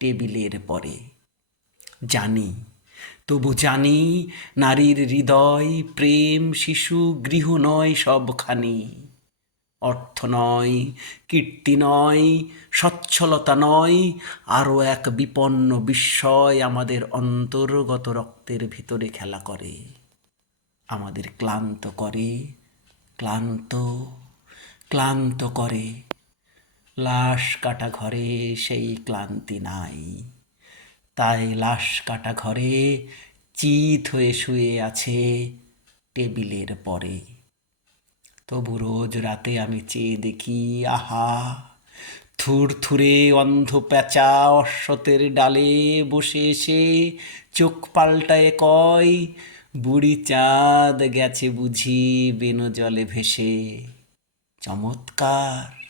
টেবিলের পরে। জানি, তবু জানি নারীর হৃদয়, প্রেম, শিশু, গৃহ নয় সবখানি। অর্থ নয়, কীর্তি নয়, সচ্ছলতা নয়, আরও এক বিপন্ন বিস্ময় আমাদের অন্তর্গত রক্তের ভিতরে খেলা করে। আমাদের ক্লান্ত করে, ক্লান্ত ক্লান্ত করে। লাশ কাটা ঘরে সেই ক্লান্তি নাই। তাই লাশ কাটা ঘরে চিত হয়ে শুয়ে আছে টেবিলের পরে। তবু রোজ রাতে আমি চেয়ে দেখি, আহা থুর থুরে অন্ধ প্যাঁচা অশ্বতের ডালে বসে এসে চোখ পাল্টায় কয়, বুড়ি চাঁদ গেছে বুঝি বেনো জলে ভেসে। চমৎকার!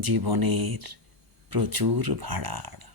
জীবনের প্রচুর ভাড়ার।